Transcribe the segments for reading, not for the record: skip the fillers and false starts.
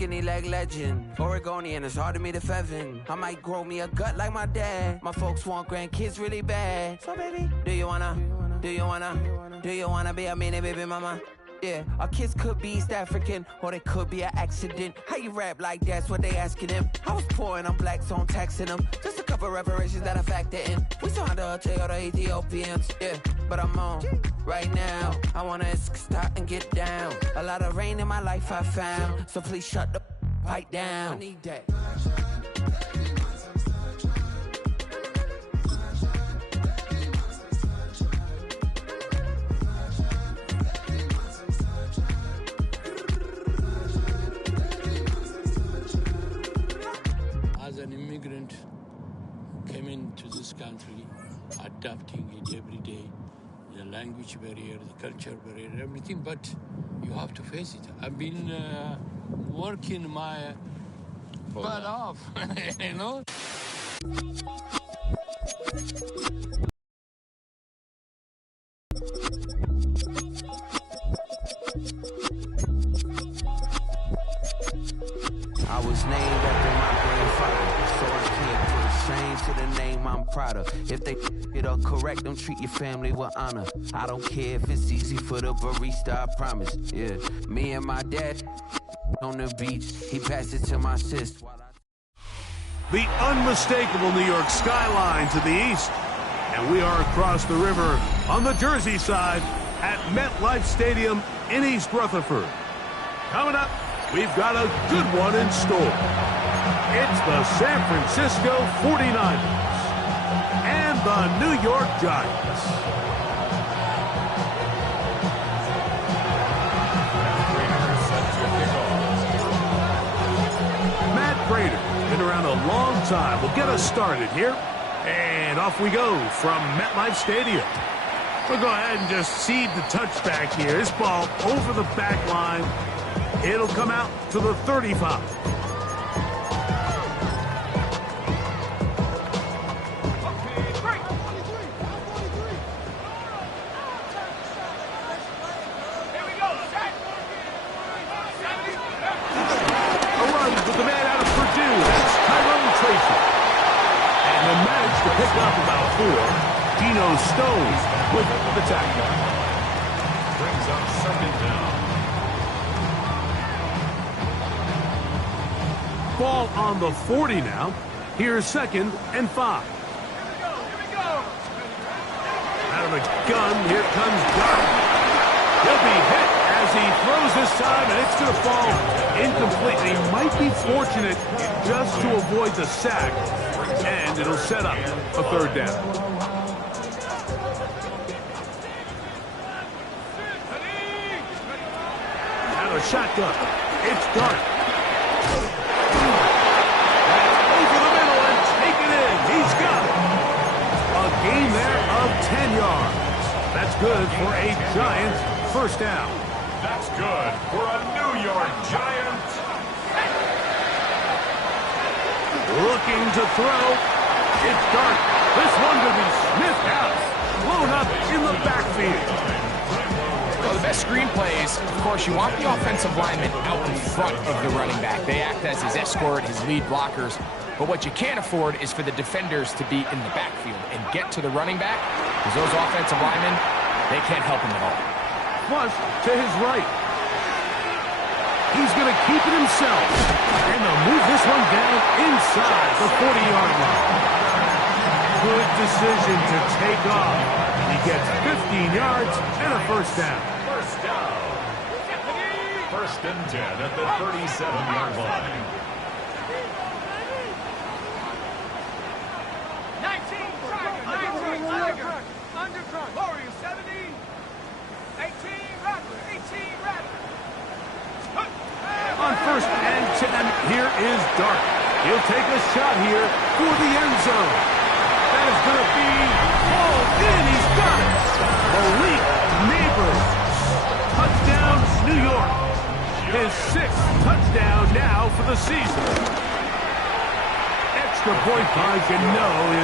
skinny leg legend. Oregonian, it's hard to meet a Fevin. I might grow me a gut like my dad. My folks want grandkids really bad. So baby, do you wanna be a mini baby mama? Yeah, our kids could be East African, or they could be an accident. How you rap like that's what they asking him? I was poor and I'm black, so I'm taxing them. Just a couple reparations that I factor in. We saw the other Ethiopians, yeah, but I'm on right now. I wanna stop and get down. A lot of rain in my life I found, so please shut the fight down. I need that. As an immigrant who came into this country, adapting it every day, the language barrier, the culture barrier, everything, but you have to face it. I've been working my butt off, you know? I was named after my grandfather, so I can't put a shame to the name I'm proud of. If they it up correct, don't treat your family with honor. I don't care if it's easy for the barista, I promise. Yeah, me and my dad on the beach, he passed it to my sis. The unmistakable New York skyline to the east, and we are across the river on the Jersey side at MetLife Stadium in East Rutherford. Coming up, we've got a good one in store. It's the San Francisco 49ers and the New York Giants. Matt Prater, been around a long time. We'll get us started here. And off we go from MetLife Stadium. We'll go ahead and just seed the touchback here. This ball over the back line. It'll come out to the 35. A run with the man out of Purdue. That's Tyrone Tracy. And they managed to pick up about 4. Geno Stone with the tackle. Brings up second down. Ball on the 40 now. Here's 2nd and 5. Here we go. Out of the gun, here comes Dart. He'll be hit as he throws this time, and it's going to fall incomplete. He might be fortunate just to avoid the sack, and it'll set up a 3rd down. Out of shotgun, it's Dart. Gain there of 10 yards. That's good for a Giants 1st down. That's good for a New York Giant. Looking to throw. It's Dart. This one to be sniffed out. Blown up in the backfield. Well, the best screen plays, of course, you want the offensive lineman out in front of the running back. They act as his escort, his lead blockers. But what you can't afford is for the defenders to be in the backfield and get to the running back, because those offensive linemen, they can't help him at all. Flush to his right. He's going to keep it himself. And they'll move this one down inside the 40-yard line. Good decision to take off. He gets 15 yards and a 1st down. 1st down. 1st and 10 at the 37-yard line. 19 Tiger, undercut, Warriors 70, 18 Rattler, 18 Rattler. On 1st and 10, here is Dart. He'll take a shot here for the end zone. That is going to be hauled in. He's got it. Malik Neighbors. Touchdown, New York. His 6th touchdown now for the season. Extra point margin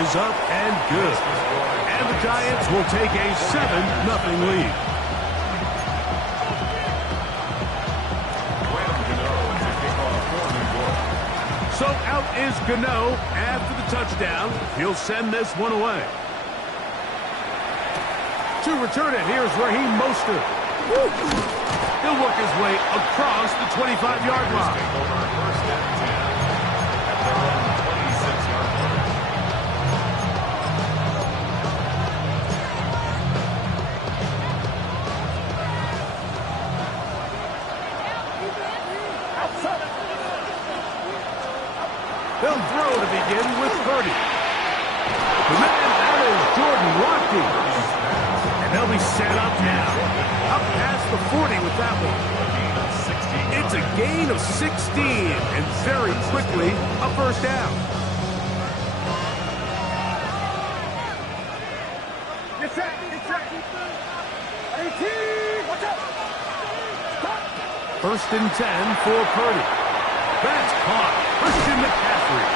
is up and good. And the Giants will take a 7-0 lead. So out is Gano after the touchdown. He'll send this one away. To return it, here's Raheem Mostert. He'll work his way across the 25-yard line. First and 10 at their own 26-yard line. They'll throw to begin with Purdy. The man out is Jordan Watke. And they'll be set up now. Up past the 40 with that one. It's a gain of 16, and very quickly a first down. First and 10 for Purdy. That's caught. Christian McCaffrey.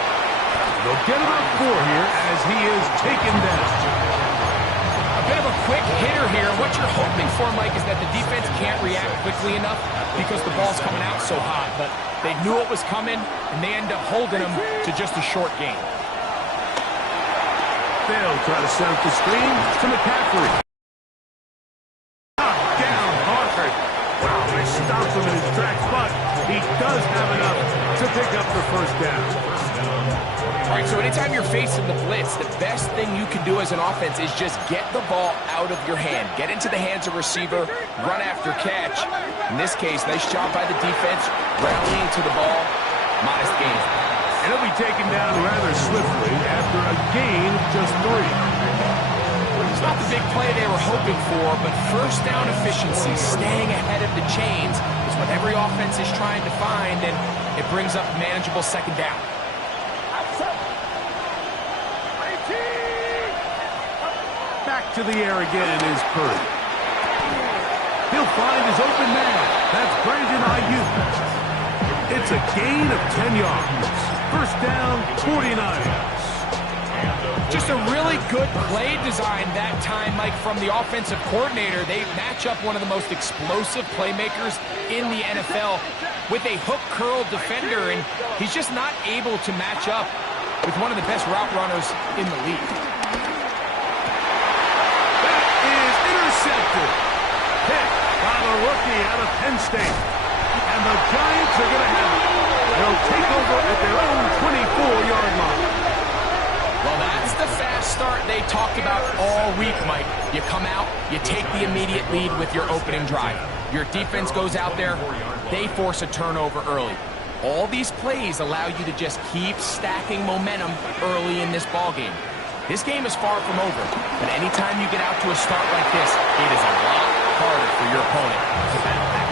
They'll get about 4 here as he is taken down. A bit of a quick hitter here. What you're hoping for, Mike, is that the defense can't react quickly enough because the ball's coming out so hot. But they knew it was coming, and they end up holding them to just a short gain. They'll try to set up the screen to McCaffrey. Down Harford. Wow, they stopped him in his tracks, but he does have enough to pick up the first down. All right, so anytime you're facing the blitz, the best thing you can do as an offense is just get the ball out of your hand. Get into the hands of receiver, run after catch. In this case, nice job by the defense, rallying to the ball, modest gain. And he'll be taken down rather swiftly after a gain of just 3. It's not the big play they were hoping for, but first down efficiency, staying ahead of the chains, is what every offense is trying to find, and it brings up manageable second down. Back to the air again is Purdy. He'll find his open man. That's Brandon Ayuk. It's a gain of 10 yards. First down, 49. Just a really good play design that time, Mike, from the offensive coordinator. They match up one of the most explosive playmakers in the NFL with a hook curl defender, and he's just not able to match up with one of the best route runners in the league. That is intercepted. Picked by the rookie out of Penn State. And the Giants are going to have it. They'll take over at their own 24-yard line. Well, that's the fast start they talked about all week, Mike. You come out, you take the immediate lead with your opening drive. Your defense goes out there, they force a turnover early. All these plays allow you to just keep stacking momentum early in this ballgame. This game is far from over, but anytime you get out to a start like this, it is a lot harder for your opponent to battle back.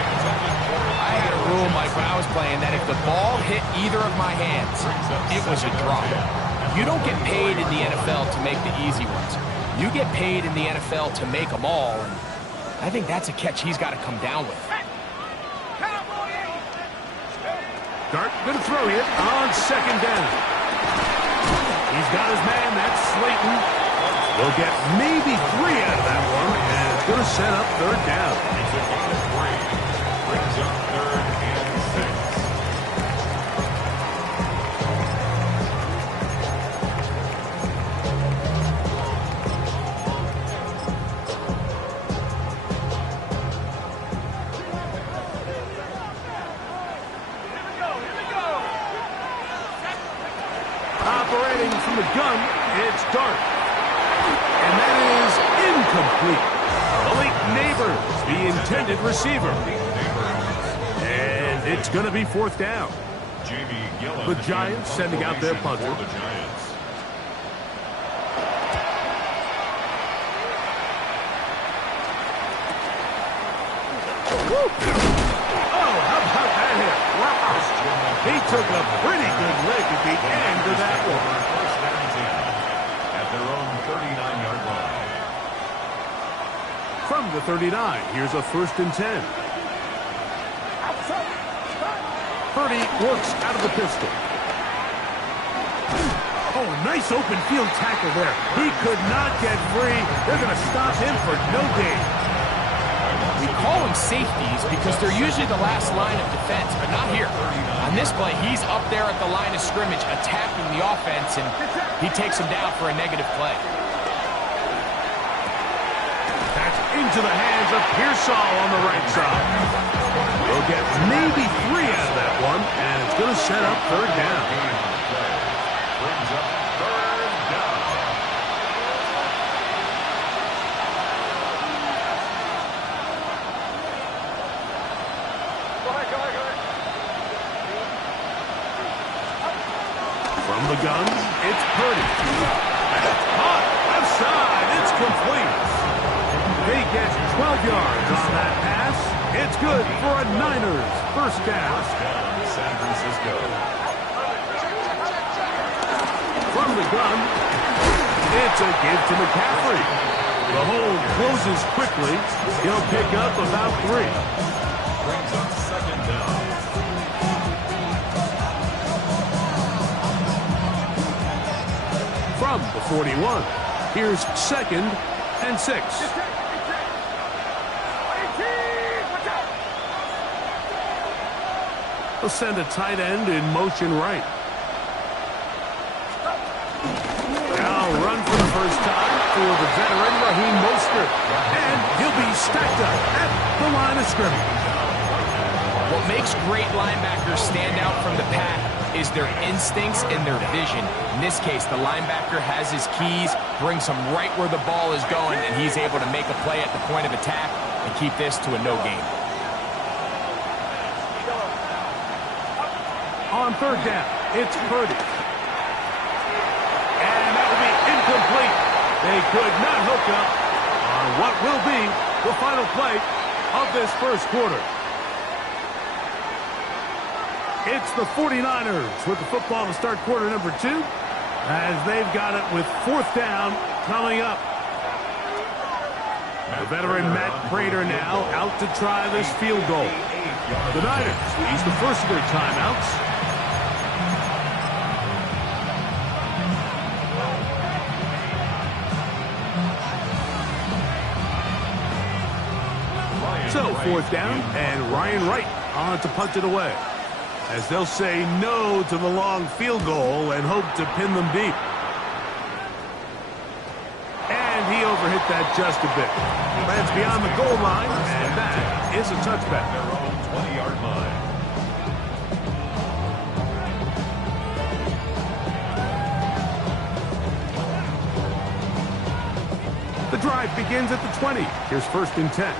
I had a rule, Mike, when I was playing that if the ball hit either of my hands, it was a drop. You don't get paid in the NFL to make the easy ones. You get paid in the NFL to make them all, and I think that's a catch he's got to come down with. Dart going to throw it on second down. He's got his man, that's Slayton. We'll get maybe 3 out of that one, and it's going to set up third down. He's a gain of 3. Brings up third and 6. Operating from the gun, it's Dart. And that is incomplete. Malik Neighbors, the intended receiver. And it's going to be fourth down. The Giants sending out their punter. Oh, how about that hit? Wow. He took a pretty good lick at the end of that one. First down 10 at their own 39-yard line. From the 39, here's a first and 10. Purdy works out of the pistol. Oh, nice open field tackle there. He could not get free. They're going to stop him for no gain. We call them safeties because they're usually the last line of defense, but not here. On this play, he's up there at the line of scrimmage attacking the offense, and he takes him down for a negative play. That's into the hands of Pearsall on the right side. We'll get maybe 3 out of that one, and it's going to set up third down. Brings up third down. From the gun, it's Purdy. That's caught. Left side. It's complete. They get 12 yards on that pass. It's good for a Niners first down. First down, San Francisco. From the gun, it's a give to McCaffrey. The hold closes quickly. He'll pick up about 3. Brings up second down. From the 41, here's 2nd and 6. They'll send a tight end in motion right. Now run for the first time for the veteran Raheem Mostert. And he'll be stacked up at the line of scrimmage. What makes great linebackers stand out from the pack is their instincts and their vision. In this case, the linebacker has his keys, brings him right where the ball is going, and he's able to make a play at the point of attack and keep this to a no gain. On third down, it's Purdy. And that will be incomplete. They could not hook up on what will be the final play of this first quarter. It's the 49ers with the football to start quarter number 2, as they've got it with 4th down coming up. The veteran Matt Prater now out to try this field goal. The Niners use the first of their timeouts. So 4th down, and Ryan Wright on to punt it away, as they'll say no to the long field goal and hope to pin them deep. And he overhit that just a bit. Lands beyond the goal line, and that is a touchback. Their own 20-yard line. The drive begins at the 20. Here's 1st and 10.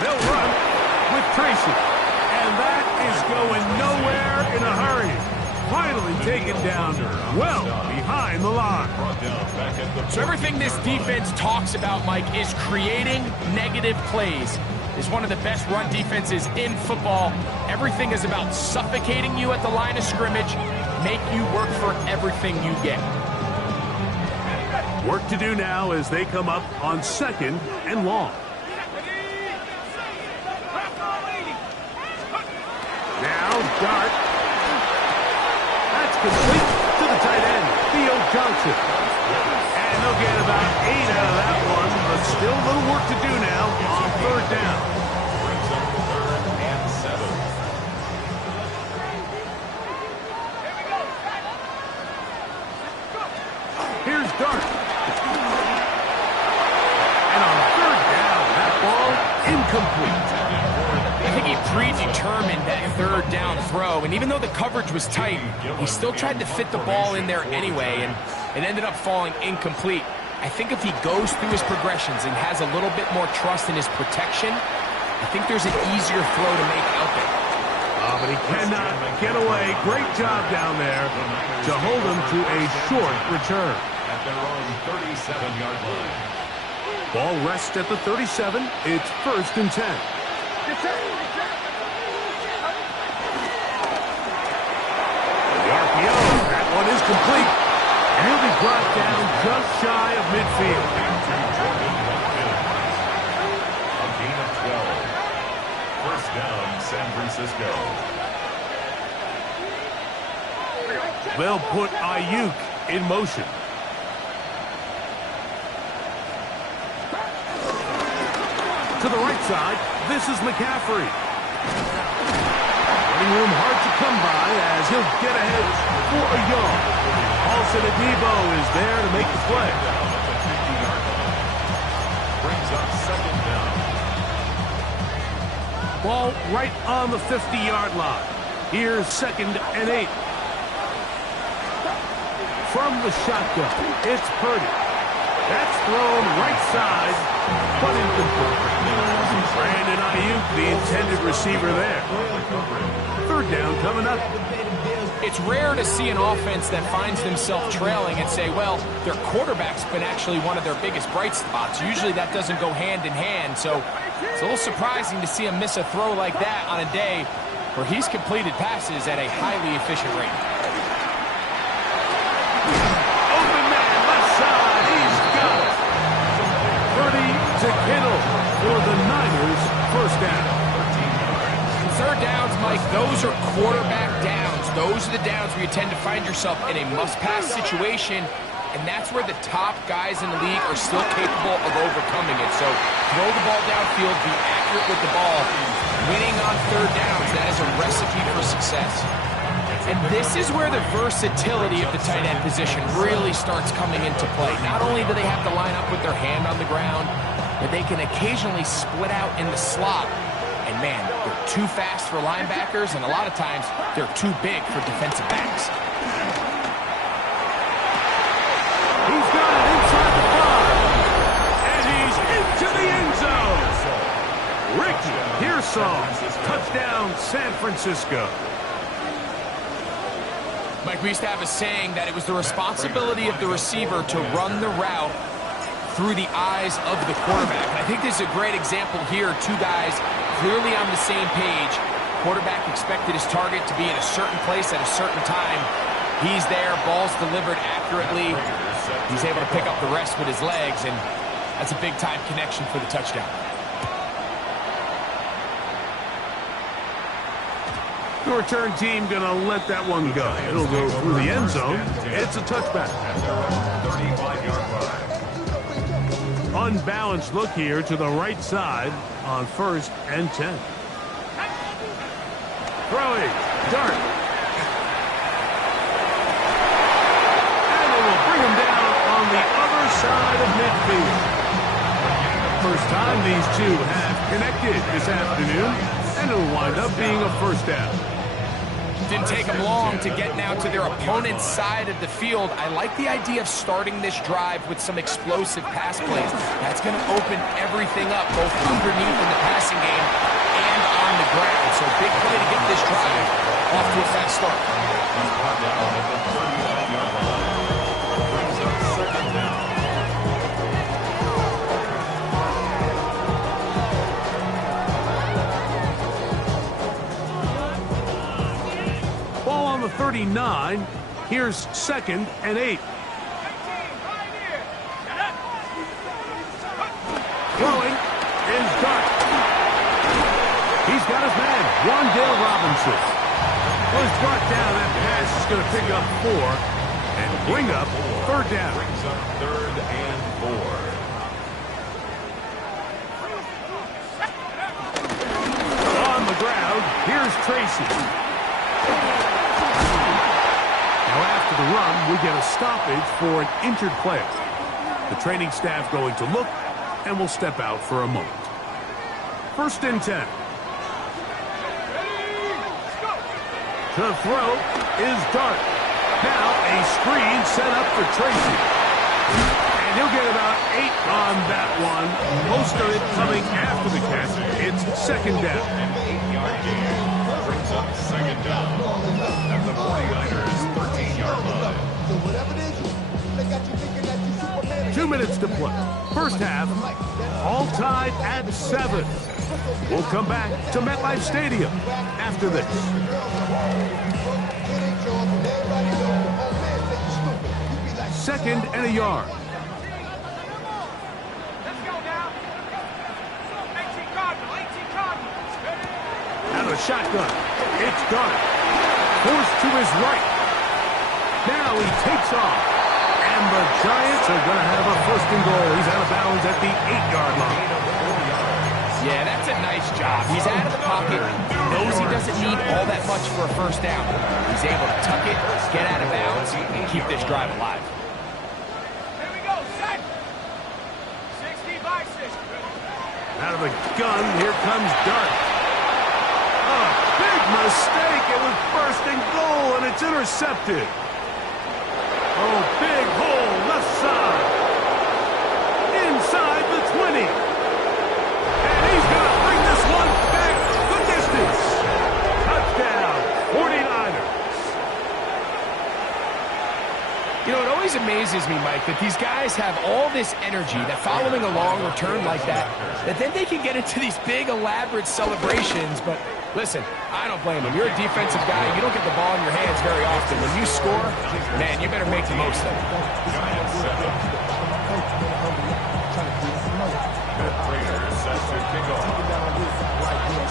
They'll run with Tracy. And that is going nowhere in a hurry. Finally taken down well behind the line. So everything this defense talks about, Mike, is creating negative plays. Is one of the best run defenses in football. Everything is about suffocating you at the line of scrimmage, make you work for everything you get. Work to do now as they come up on 2nd and long. Now Dart. That's complete to the tight end, Theo Johnson. And they'll get about 8 out of that one, but still a little work to do now on 3rd down. Brings up 3rd and 7. Here's Dart. And on 3rd down, that ball incomplete. I think he predetermined that 3rd down throw, and even though the coverage was tight, he still tried to fit the ball in there anyway, and it ended up falling incomplete. I think if he goes through his progressions and has a little bit more trust in his protection, I think there's an easier throw to make out there. But he cannot get away. Great job down there to hold him to a short return. At their own 37-yard line. Ball rests at the 37. It's 1st and 10. The RPO, that one is complete. And he'll be brought down just shy of midfield. A gain of 12. First down, San Francisco. They'll put Ayuk in motion. To the right side, this is McCaffrey. Running room hard to come by as he'll get ahead for a yard. Paulson Adebo is there to make the play. Brings up second down. Ball right on the 50-yard line. Here's 2nd and 8. From the shotgun, it's Purdy. That's thrown right side, but incomplete. Brandon Ayuk, the intended receiver there. 3rd down coming up. It's rare to see an offense that finds themselves trailing and say, well, their quarterback's been actually one of their biggest bright spots. Usually that doesn't go hand in hand, so it's a little surprising to see him miss a throw like that on a day where he's completed passes at a highly efficient rate. Open man, left side, he's got it. Purdy to Kittle for the Niners, 1st down. 3rd downs, Mike, those are quarterback downs. Those are the downs where you tend to find yourself in a must-pass situation, and that's where the top guys in the league are still capable of overcoming it. So throw the ball downfield, be accurate with the ball. Winning on 3rd downs, that is a recipe for success. And this is where the versatility of the tight end position really starts coming into play. Not only do they have to line up with their hand on the ground, but they can occasionally split out in the slot. And man, they're too fast for linebackers, and a lot of times they're too big for defensive backs. He's got it inside the 5, and he's into the end zone. Ricky Pearsall, touchdown San Francisco. Mike, we used to have a saying that it was the responsibility of the receiver to run the route through the eyes of the quarterback. And I think this is a great example here. Two guys clearly on the same page. Quarterback expected his target to be in a certain place at a certain time. He's there, ball's delivered accurately. He's able to pick up the rest with his legs, and that's a big-time connection for the touchdown. The return team going to let that one go. It'll go through the end zone. It's a touchback. 35-yard line. Unbalanced look here to the right side on 1st and 10. Throwing. Dart. And it will bring him down on the other side of midfield. First time these two have connected this afternoon, and it'll wind up being a 1st down. Didn't take them long to get now to their opponent's side of the field. I like the idea of starting this drive with some explosive pass plays. That's going to open everything up, both underneath in the passing game and on the ground. So big play to get this drive off to a fast start. Brings up 2nd down. Ball on the 39. Here's 2nd and 8. Throwing is Dart. He's got his man, Wandale Robinson. Goes Dart down. That pass is going to pick up 4 and bring up 3rd down. Brings up 3rd and 4. On the ground, here's Tracy. Now after the run, we get a stoppage for an injured player. The training staff going to look and will step out for a moment. 1st and 10. To throw is Dart. Now a screen set up for Tracy. And he'll get about 8 on that one. Most of it coming after the catch. It's 2nd down. An 8-yard gain. Brings up 2nd down at the 49ers 13-yard line. 2 minutes to play. First half, all tied at 7. We'll come back to MetLife Stadium after this. Second and a yard. Let's go now. 18 Cardinal, 18 Cardinal. Out of the shotgun. It's Dart. Forced to his right. Now he takes off. And the Giants are going to have a first and goal. He's out of bounds at the 8-yard line. Yeah, that's a nice job. He's out of the pocket, knows he doesn't need all that much for a first down. He's able to tuck it, get out of bounds, and keep this drive alive. Here we go, set. 60 by 60. Out of the gun, here comes Dart. Oh, big mistake. It was first and goal, and it's intercepted. Oh, big hole, left side. Inside the 20. And he's going to bring this one back the distance. Touchdown, 49ers. You know, it always amazes me, Mike, that these guys have all this energy, that following a long return like that then they can get into these big, elaborate celebrations. But listen, I don't blame them. You're a defensive guy. You don't get the ball in your hands very often. When you score, man, you better make the most of it.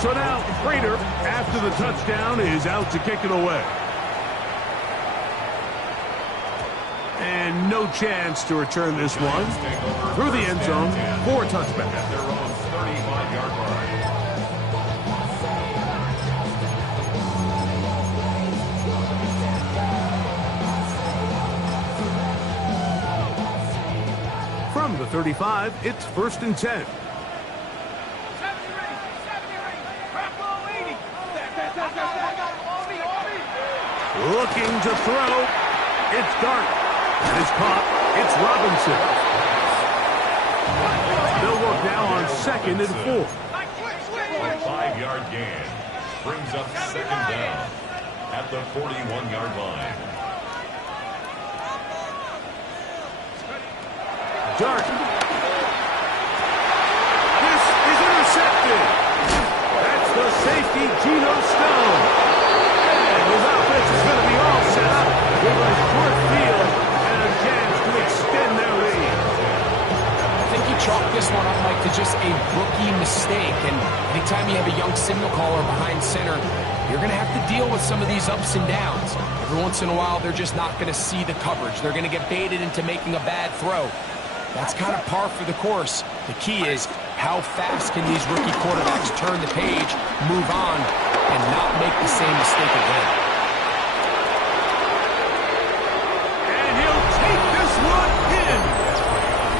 So now, Prater, after the touchdown, is out to kick it away. And no chance to return this one. Through the end zone for a touchback. At their own 35-yard line. From the 35, it's first and 10. 70 crack low 80. Looking to throw. It's Dart. And it's caught. It's Robinson. They'll work now on second and 4. 5-yard gain. Brings up second down at the 41-yard line. Dart. This is intercepted. That's the safety, Geno Stone. And his offense is going to be all set up with a short field and a chance to extend their lead. I think you chalk this one up, Mike, to just a rookie mistake. And anytime you have a young signal caller behind center, you're going to have to deal with some of these ups and downs. Every once in a while, they're just not going to see the coverage. They're going to get baited into making a bad throw. That's kind of par for the course. The key is how fast can these rookie quarterbacks turn the page, move on, and not make the same mistake again. And he'll take this one in.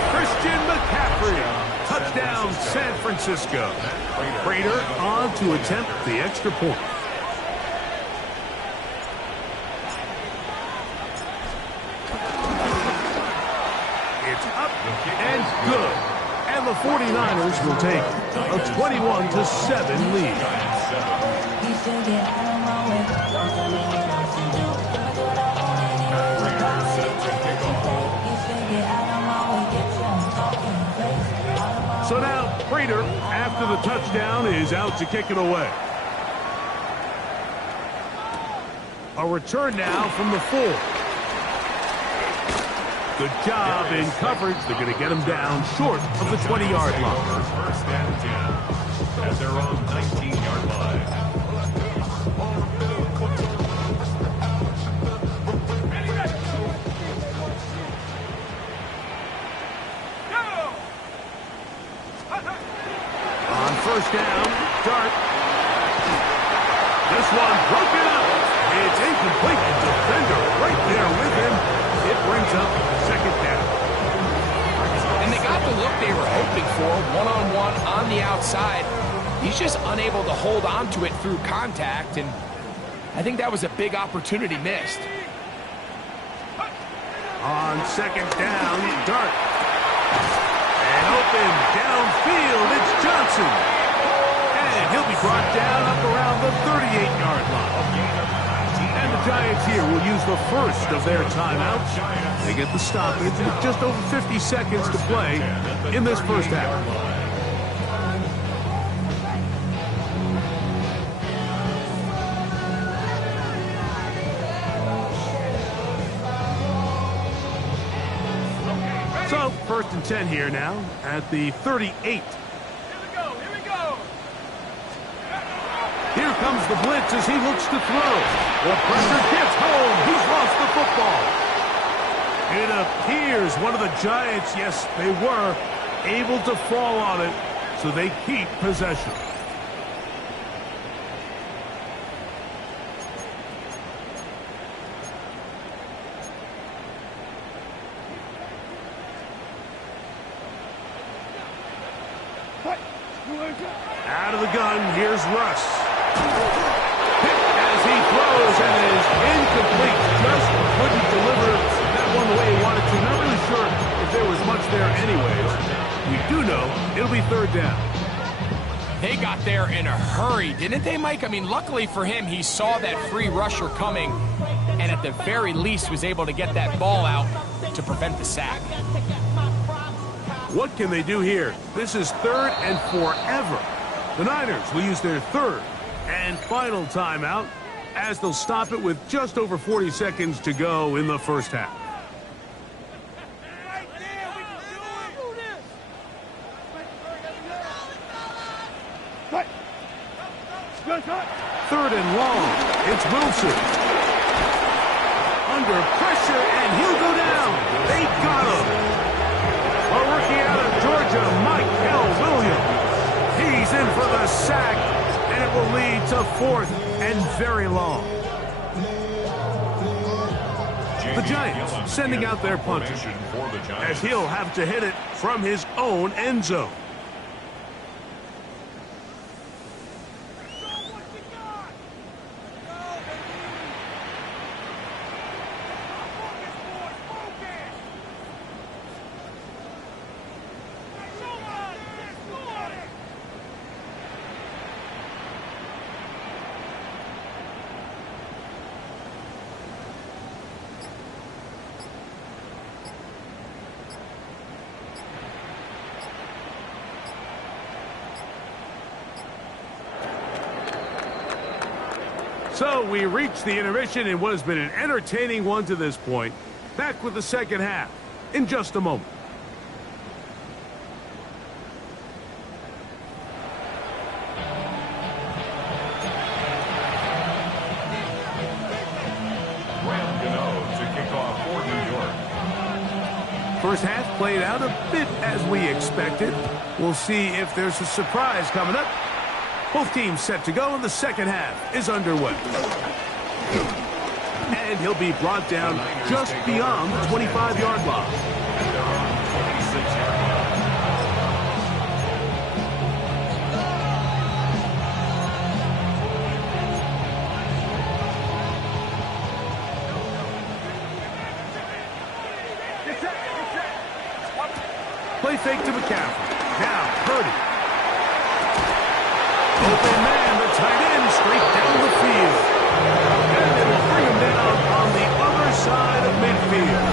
Christian McCaffrey. Touchdown, San Francisco. Prater on to attempt the extra point. It's up and good. And the 49ers will take a 21-7 lead. So now, Prater, after the touchdown, is out to kick it away. A return now from the 4. Good job in coverage. They're going to get him down short of the 20-yard line. First and 10 at their own 19-yard line. On first down, Dart. This one broken up. It's incomplete. Defender right there with him. It brings up second down. And they got the look they were hoping for, one-on-one on the outside. He's just unable to hold on to it through contact, and I think that was a big opportunity missed. On second down, Dart. And open downfield, it's Johnson. And he'll be brought down up around the 38-yard line. And the Giants here will use the first of their timeouts. They get the stoppage with just over 50 seconds to play in this first half. So, first and 10 here now at the 38. Here we go. Here comes the blitz as he looks to throw. The pressure gets home. He's lost the football. It appears one of the Giants, yes, they were able to fall on it, so they keep possession. Out of the gun, here's Russ. Hit as he throws and is incomplete. Just couldn't deliver that one the way he wanted to. Not really sure if there was much there anyways. We do know it'll be third down. They got there in a hurry, didn't they, Mike? I mean, luckily for him, he saw that free rusher coming and at the very least was able to get that ball out to prevent the sack. What can they do here? This is third and forever. The Niners will use their third and final timeout as they'll stop it with just over 40 seconds to go in the first half. Third and long. It's Wilson. Under pressure, and he'll go down. They got him. A rookie out of Georgia, Michael Williams. He's in for the sack, and it will lead to fourth and very long. The Giants sending out their punter, as he'll have to hit it from his own end zone. So we reach the intermission in what has been an entertaining one to this point. Back with the second half in just a moment. To kick off for New York. First half played out a bit as we expected. We'll see if there's a surprise coming up. Both teams set to go, and the second half is underway. And he'll be brought down just beyond the 25-yard line. And they're on 26-yard line. Play fake to McCaffrey. Now, Purdy. Open man, the tight end, straight down the field. And they will bring him down on the other side of midfield.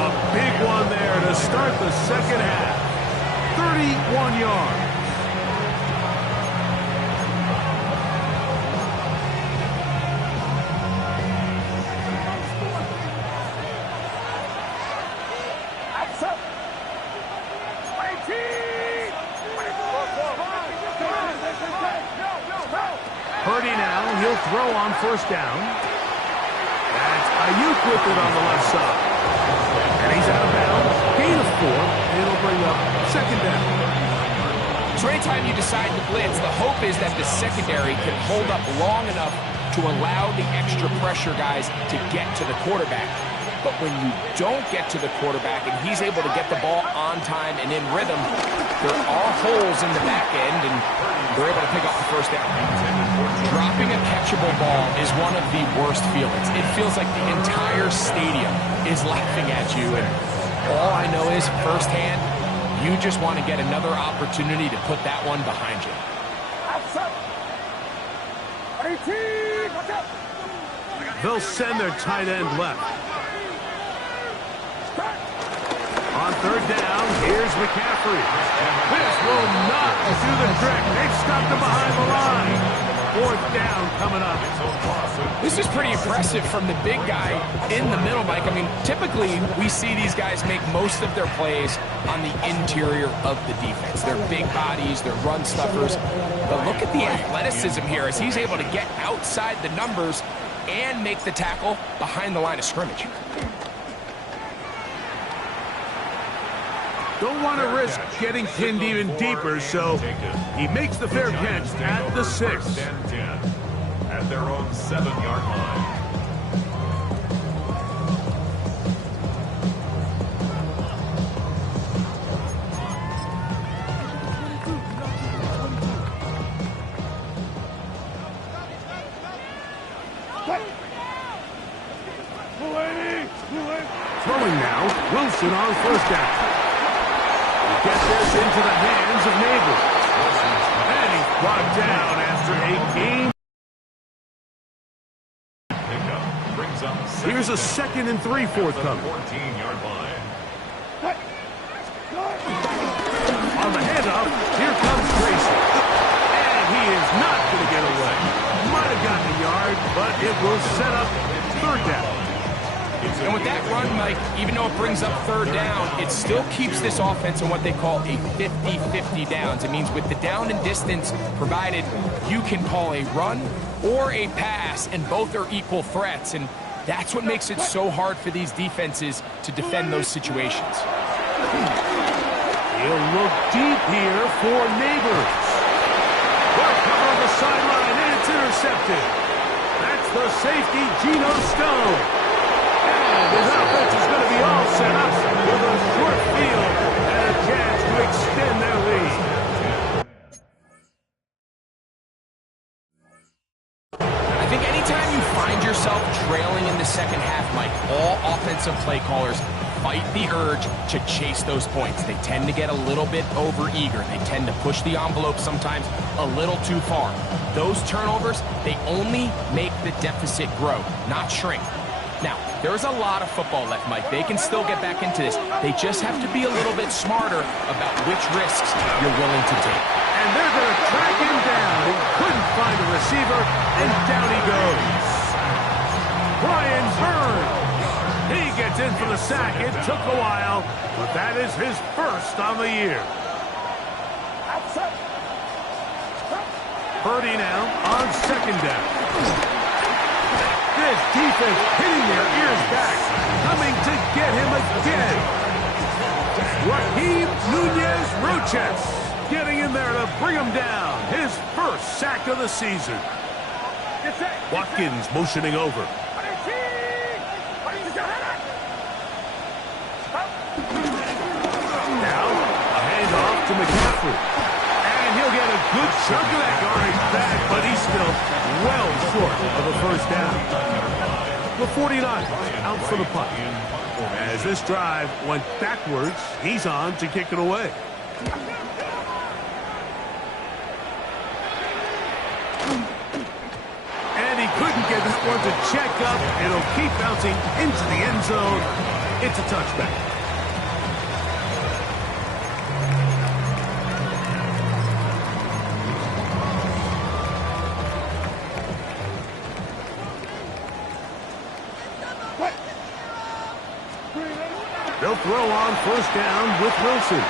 A big one there to start the second half. 31 yards. Purdy now, he'll throw on first down. That's Ayuk with it on the left side. And he's out of bounds. Gain of 4. It'll bring up second down. So anytime you decide to blitz, the hope is that the secondary can hold up long enough to allow the extra pressure guys to get to the quarterback. But when you don't get to the quarterback and he's able to get the ball on time and in rhythm, there are holes in the back end, and they're able to pick up the first down. Dropping a catchable ball is one of the worst feelings. It feels like the entire stadium is laughing at you, and all I know is firsthand, you just want to get another opportunity to put that one behind you. They'll send their tight end left. On third down, here's McCaffrey. This will not do the trick. They've stopped him behind the line. Fourth down coming up. This is pretty impressive from the big guy in the middle, Mike. I mean, typically we see these guys make most of their plays on the interior of the defense. They're big bodies, they're run stuffers. But look at the athleticism here as he's able to get outside the numbers and make the tackle behind the line of scrimmage. Don't want to risk getting pinned even deeper, so he makes the fair catch at the 6. At their own 7-yard line. Throwing now, Wilson on first down. He gets this into the hands of Neighbor. And he's brought down after a game. Here's a 2nd and 3 forthcoming. 14-yard line. On the handoff, here comes Tracy. And he is not going to get away. Might have gotten a yard, but it will set up 3rd down. And with that run, Mike, even though it brings up 3rd down, it still keeps this offense in what they call a 50-50 downs. It means with the down and distance provided, you can call a run or a pass, and both are equal threats. And that's what makes it so hard for these defenses to defend those situations. He'll look deep here for Neighbors. Well, cover on the sideline, and it's intercepted. That's the safety, Geno Stone. And his offense is going to be all set up with a short field and a chance to extend their lead. I think anytime you find yourself trailing in the second half, Mike, all offensive play callers fight the urge to chase those points. They tend to get a little bit overeager. They tend to push the envelope sometimes a little too far. Those turnovers, they only make the deficit grow, not shrink. Now, there's a lot of football left, Mike. They can still get back into this. They just have to be a little bit smarter about which risks you're willing to take. And they're going to track him down. He couldn't find a receiver, and down he goes. Brian Burns. He gets in for the sack. It took a while, but that is his 1st on the year. Purdy now on 2nd down. This defense hitting their ears back, coming to get him again. Raheem Nunez-Roches getting in there to bring him down. His 1st sack of the season. Watkins motioning over. Now, a handoff to McCaffrey. And he'll get a good chunk of that yardage back, but he's still well short of a 1st down. The 49 out for the punt. As this drive went backwards, he's on to kick it away. And he couldn't get that one to check up. It'll keep bouncing into the end zone. It's a touchback. They'll throw on 1st down with Wilson.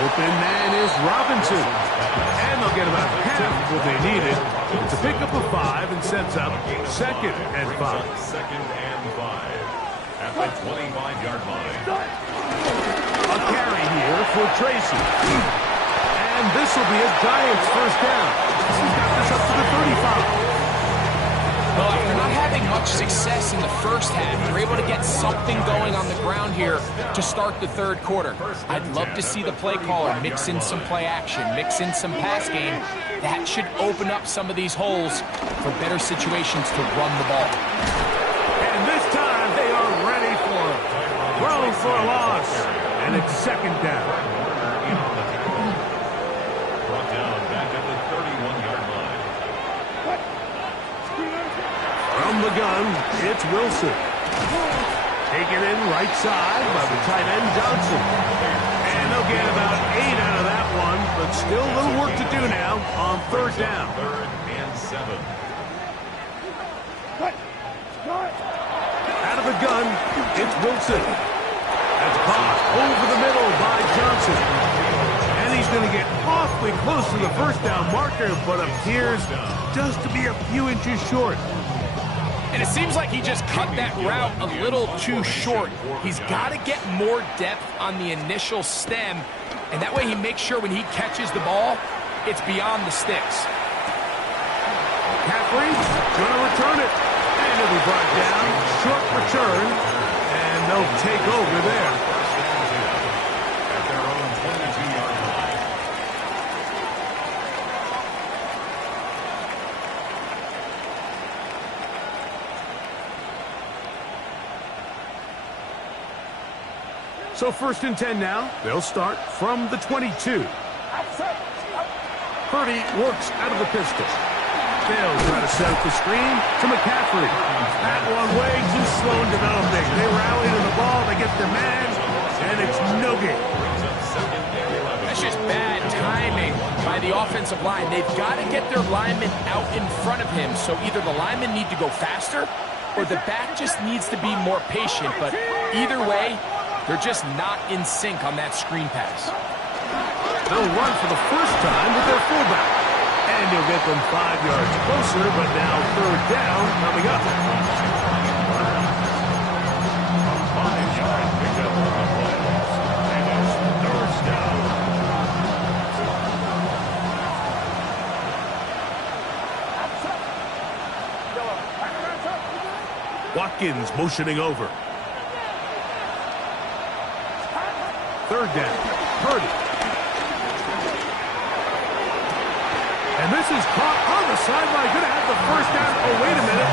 Open man is Robinson. And they'll get about half what they needed. It's a pickup of 5 and sets up 2nd and 5. 2nd and 5. At the 25-yard line. A carry here for Tracy. And this will be a Giants 1st down. He's got this up to the 35. Well, after not having much success in the 1st half, they're able to get something going on the ground here to start the 3rd quarter. I'd love to see the play caller mix in some play action, mix in some pass game. That should open up some of these holes for better situations to run the ball. And this time they are ready for it. Throw for a loss. And it's 2nd down. Brought down back at the 31-yard line. From the gun, it's Wilson. Taken in right side by the tight end Johnson. And they'll get about 8 out of that one, but still a little work to do now on 3rd down. 3rd and 7. the gun, it's Wilson. That's caught over the middle by Johnson. And he's going to get awfully close to the first down marker, but appears just to be a few inches short. And it seems like he just cut that route a little too short. He's got to get more depth on the initial stem, and that way he makes sure when he catches the ball, it's beyond the sticks. McCaffrey's going to return it. And it'll be brought down. Short return, and they'll take over there. At their own 22-yard line. So 1st and 10 now. They'll start from the 22. Purdy works out of the pistol. They'll try to set up the screen to McCaffrey. That one way too slow in developing. They rally to the ball, they get their man, and it's no game. That's just bad timing by the offensive line. They've got to get their linemen out in front of him, so either the linemen need to go faster or the back just needs to be more patient. But either way, they're just not in sync on that screen pass. They'll run for the first time with their fullback. And he'll get them 5 yards closer, but now 3rd down coming up. 5 yards picked up on the play. And it's 3rd down. Watkins motioning over. 3rd down. Purdy. And this is caught on the sideline. Going to have the first down. Oh, wait a minute.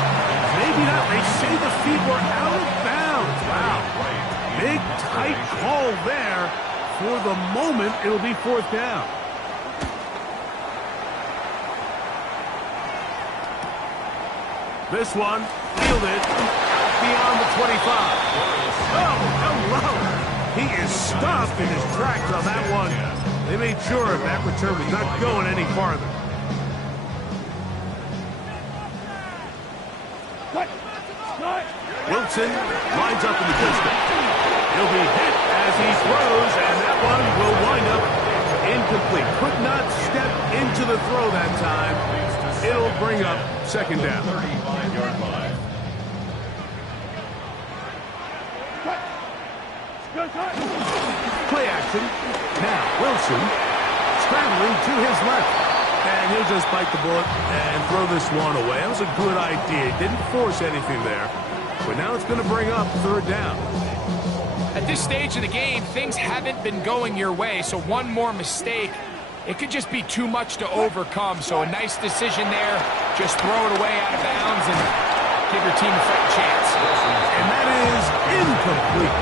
Maybe not. They say the feet were out of bounds. Wow. Big, tight call there. For the moment, it'll be 4th down. This one, fielded out beyond the 25. Oh, hello. He is stopped in his tracks on that one. They made sure that return was not going any farther. Wilson lines up in the distance. He'll be hit as he throws, and that one will wind up incomplete. Could not step into the throw that time. It'll bring up 2nd down. 35-yard line. Play action. Now Wilson scrambling to his left. And he'll just bite the bullet and throw this one away. That was a good idea. Didn't force anything there. But now it's going to bring up 3rd down. At this stage of the game, things haven't been going your way, so one more mistake, it could just be too much to overcome. So a nice decision there. Just throw it away out of bounds and give your team a fighting chance. And that is incomplete.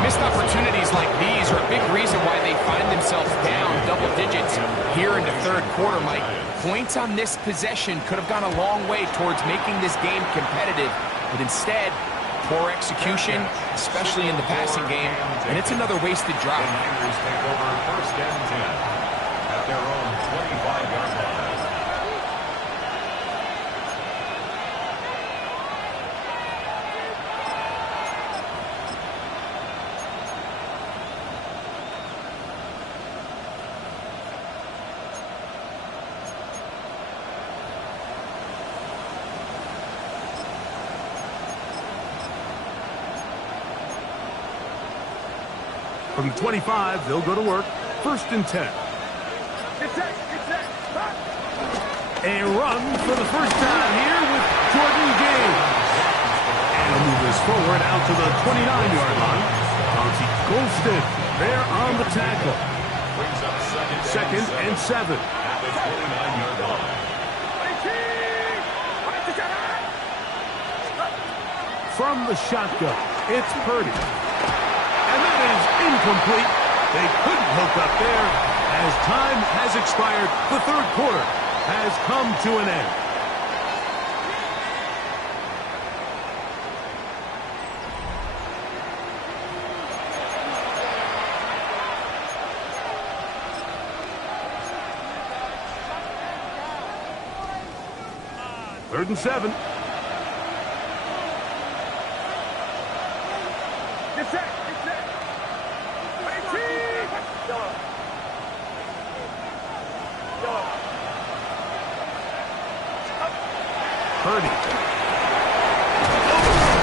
Missed opportunities like these are a big reason why they find themselves down double digits here in the 3rd quarter, Mike. Points on this possession could have gone a long way towards making this game competitive, but instead, poor execution, especially in the passing game, and it's another wasted drive. The Niners take over 1st and 10 at their own 25-yard line. From the 25, they'll go to work. 1st and 10. A run for the first time here with Jordan Gaines. And he'll move this forward out to the 29-yard line. Chauncey Golston there on the tackle. Brings up 2nd and 7. at the 29-yard line. From the shotgun, it's Purdy. And that is incomplete. They couldn't hook up there. As time has expired, the 3rd quarter has come to an end. Third and 7. Purdy.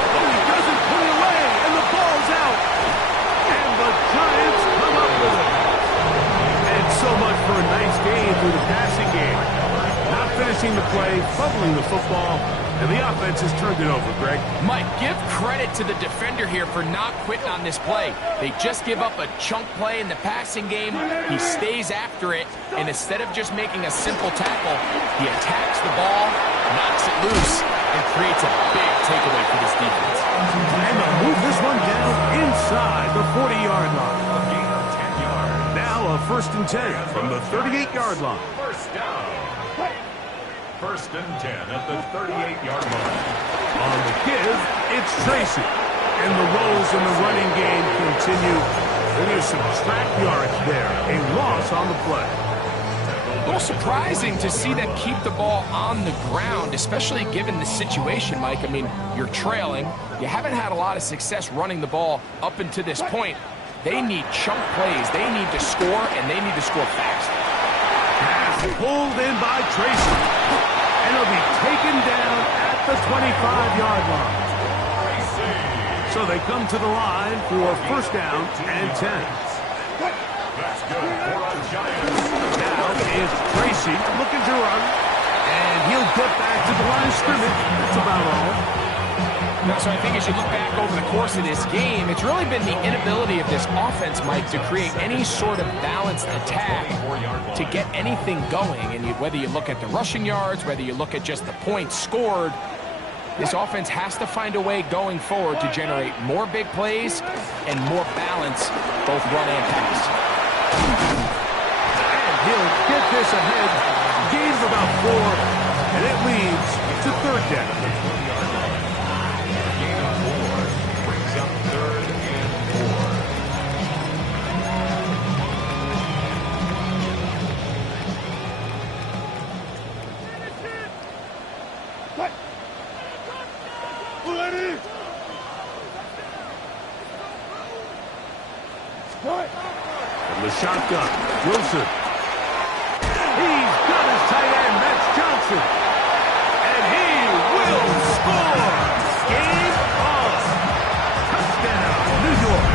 Oh, he doesn't put it away, and the ball's out. And the Giants come up with it. And so much for a nice game through the passing game. Not finishing the play, fumbling the football, and the offense has turned it over, Greg. Mike, give credit to the defender here for not quitting on this play. They just give up a chunk play in the passing game. He stays after it, and instead of just making a simple tackle, he attacks the ball, knocks it loose, and creates a big takeaway for this defense. And they'll move this one down inside the 40-yard line. A gain of 10 yards. Now a 1st and 10 from the 38-yard line. First down. 1st and 10 at the 38-yard line. On the give, it's Tracy. And the roles in the running game continue. They're going to subtract yards there. A loss on the play. A little surprising to see them keep the ball on the ground, especially given the situation, Mike. I mean, you're trailing. You haven't had a lot of success running the ball up until this point. They need chunk plays. They need to score, and they need to score fast. Pass pulled in by Tracy. And it'll be taken down at the 25-yard line. So they come to the line for 1st down and 10. Let's go for a Giants. Now is Tracy looking to run. And he'll get back to the line of scrimmage. That's about all. Now, so I think as you look back over the course of this game, it's really been the inability of this offense, Mike, to create any sort of balanced attack to get anything going. And whether you look at the rushing yards, whether you look at just the points scored, this offense has to find a way going forward to generate more big plays and more balance, both run and pass. And he'll get this ahead. Gain of about 4, and it leads to 3rd down. From the shotgun, Wilson. He's got his tight end, Max Johnson. And he will score. Game on. Touchdown, New York.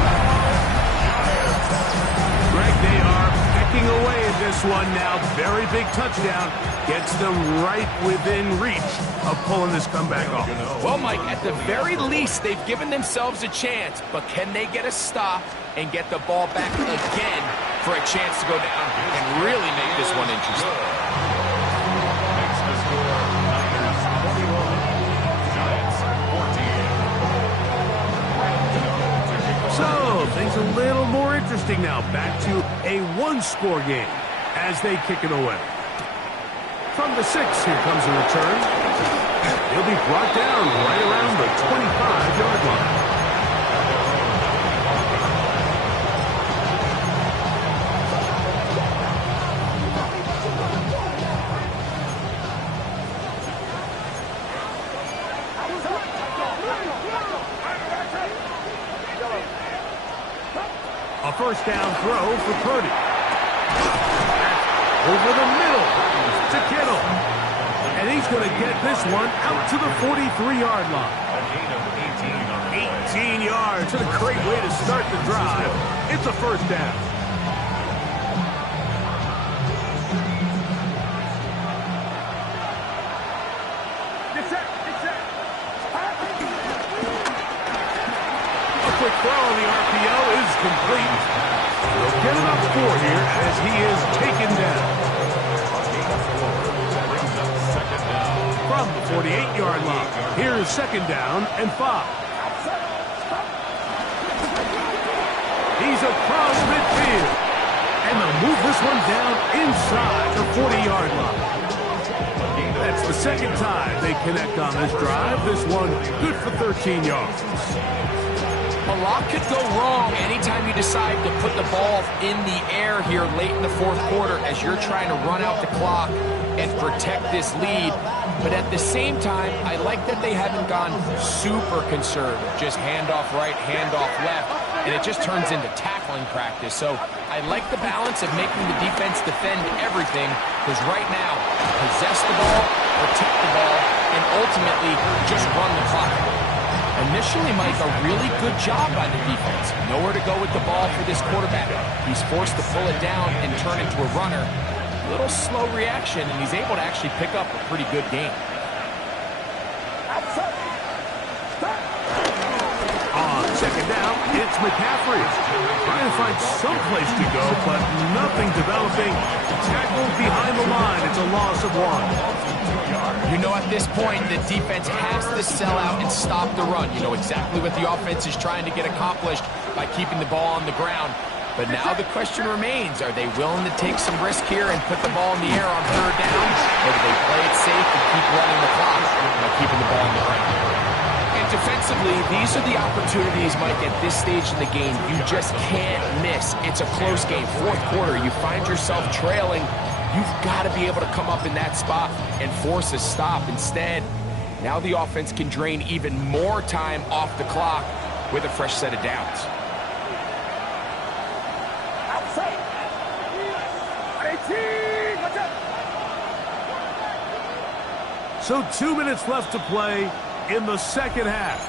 Greg, they are pecking away at this one now. Very big touchdown. Gets them right within reach of pulling this comeback off. Well, Mike, at the very least, they've given themselves a chance, but can they get a stop and get the ball back again for a chance to go down and really make this one interesting? Makes the score Niners 41, Giants 14. So, things a little more interesting now. Back to a one-score game as they kick it away. From the 6, here comes a return. He'll be brought down right around the 25-yard line. A 1st down throw for Purdy. Over the middle to Kittle. And he's going to get this one out to the 43-yard line. A gain of 18 on the 18 yards. A great way to start the drive. It's a 1st down. A quick throw on the RPO is complete. They'll get it up 4 here as he is taken down. From the 48-yard line. Here's 2nd down and 5. He's across midfield. And they'll move this one down inside the 40-yard line. That's the 2nd time they connect on this drive. This one good for 13 yards. A lot could go wrong anytime you decide to put the ball in the air here late in the 4th quarter as you're trying to run out the clock and protect this lead. But at the same time, I like that they haven't gone super conservative. Just handoff right, handoff left. and it just turns into tackling practice. So I like the balance of making the defense defend everything, because right now, possess the ball, protect the ball, and ultimately just run the clock. Initially, Mike, a really good job by the defense. Nowhere to go with the ball for this quarterback. He's forced to pull it down and turn into a runner. A little slow reaction, and he's able to actually pick up a pretty good game. On second down, it's McCaffrey. Trying to find some place to go, but nothing developing. Tackled behind the line. It's a loss of 1. You know, at this point, the defense has to sell out and stop the run. You know exactly what the offense is trying to get accomplished by keeping the ball on the ground. But now the question remains, are they willing to take some risk here and put the ball in the air on third down? Or do they play it safe and keep running the clock by keeping the ball on the ground? And defensively, these are the opportunities, Mike, at this stage in the game you just can't miss. It's a close game. Fourth quarter, you find yourself trailing. You've got to be able to come up in that spot and force a stop. Instead, now the offense can drain even more time off the clock with a fresh set of downs. So 2 minutes left to play in the second half.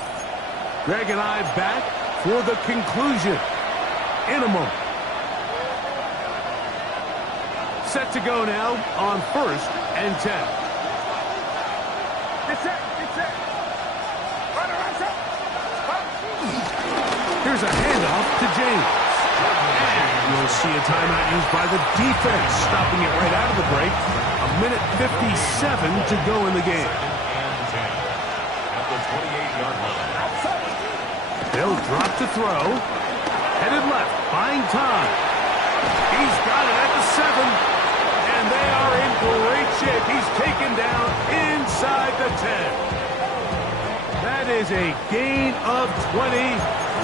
Greg and I back for the conclusion in a moment. Set to go now on 1st and 10. Here's a handoff to James. And you'll see a timeout used by the defense, stopping it right out of the break. 1:57 to go in the game. They'll drop to throw. Headed left, buying time. He's got it at the 7. And they are in great shape. He's taken down inside the 10. That is a gain of 20.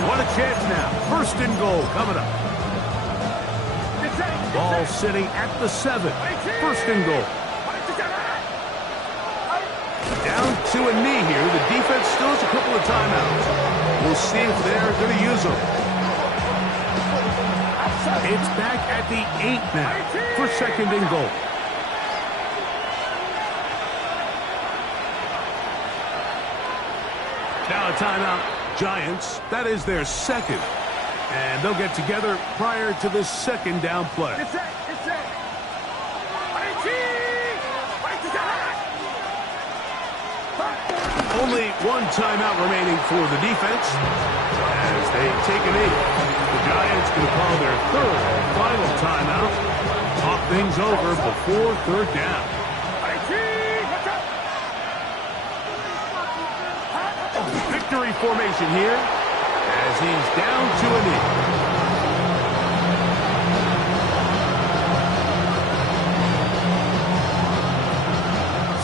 What a chance now. 1st and goal coming up. Ball sitting at the 7. 1st and goal. Down to a knee here. The defense still has a couple of timeouts. We'll see if they're going to use them. It's back at the 8 now for 2nd and goal. Now a timeout. Giants, that is their 2nd. And they'll get together prior to the 2nd down play. Only 1 timeout remaining for the defense as they take a knee. The Giants going to call their 3rd and final timeout. Talk things over before 3rd down. Victory formation here as he's down to a knee.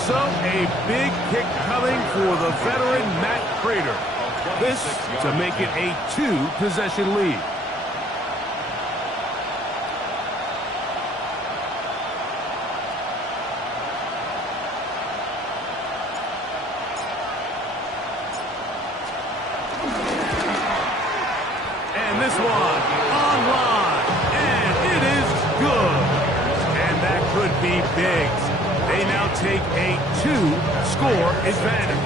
So a big kick coming for the veteran Matt Prater. This to make it a 2-possession lead. And this one online, and it is good. And that could be big. They now take a 2-score advantage.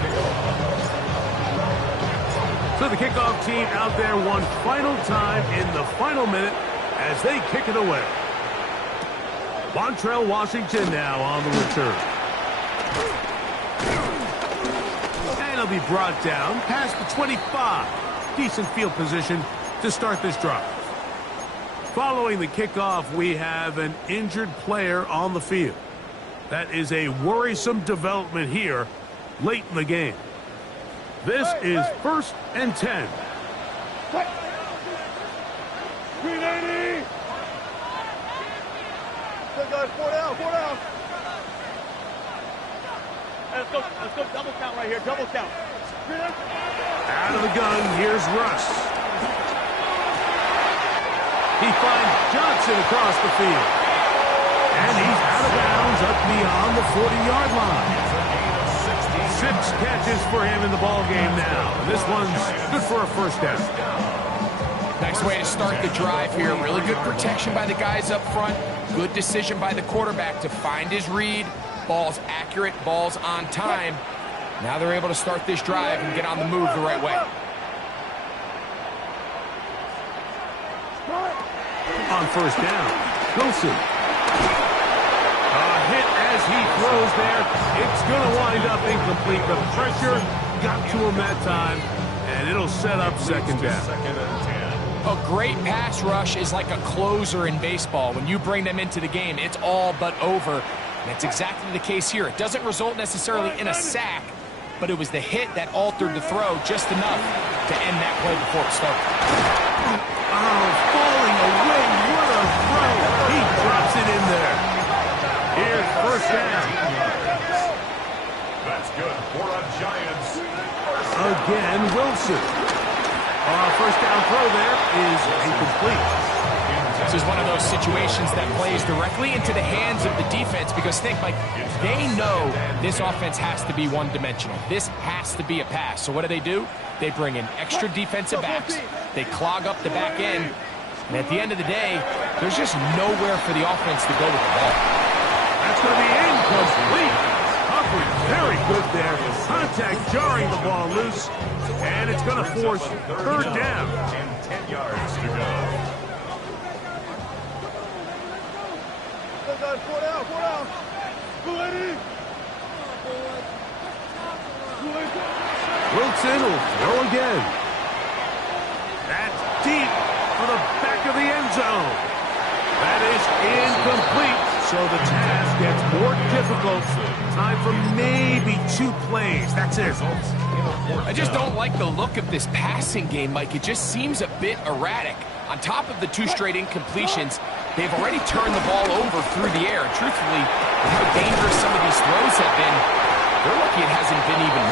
So the kickoff team out there one final time in the final minute as they kick it away. Montrell Washington now on the return. And he'll be brought down past the 25. Decent field position to start this drive. Following the kickoff, we have an injured player on the field. That is a worrisome development here late in the game. This is 1st and 10. 380. Good guys, 4 down, 4 down. Let's go double count right here, double count. Out of the gun, here's Russ. He finds Johnson across the field. And he's out of bounds up beyond the 40-yard line. 6 catches for him in the ball game now. This one's good for a 1st down. Nice way to start the drive here. Really good protection by the guys up front. Good decision by the quarterback to find his read. Ball's accurate, ball's on time. Now they're able to start this drive and get on the move the right way. On first down, Wilson. A hit as he throws there. It's going to wind up incomplete. The pressure got to him that time, and it'll set up second down. A great pass rush is like a closer in baseball. When you bring them into the game, it's all but over. And that's exactly the case here. It doesn't result necessarily in a sack, but it was the hit that altered the throw just enough to end that play before it started. Oh, falling away. What a throw. He drops it in there. Here's first down. That's good for a Giants. Again, Wilson. First down throw there is incomplete. This is one of those situations that plays directly into the hands of the defense because think, Mike, they know this offense has to be one-dimensional. This has to be a pass. So what do? They bring in extra defensive backs. They clog up the back end. And at the end of the day, there's just nowhere for the offense to go with the ball. That's going to be incomplete. Coverage very good there. Contact jarring the ball loose. And it's going to force third down. And 10 yards to go. Wilson will throw again. That's deep for the back of the end zone. That is incomplete. So the task gets more difficult. Time for maybe 2 plays. That's it. I just don't like the look of this passing game, Mike. It just seems a bit erratic. On top of the 2 straight incompletions, they've already turned the ball over through the air. And truthfully, with how dangerous some of these throws have been, they're lucky it hasn't been even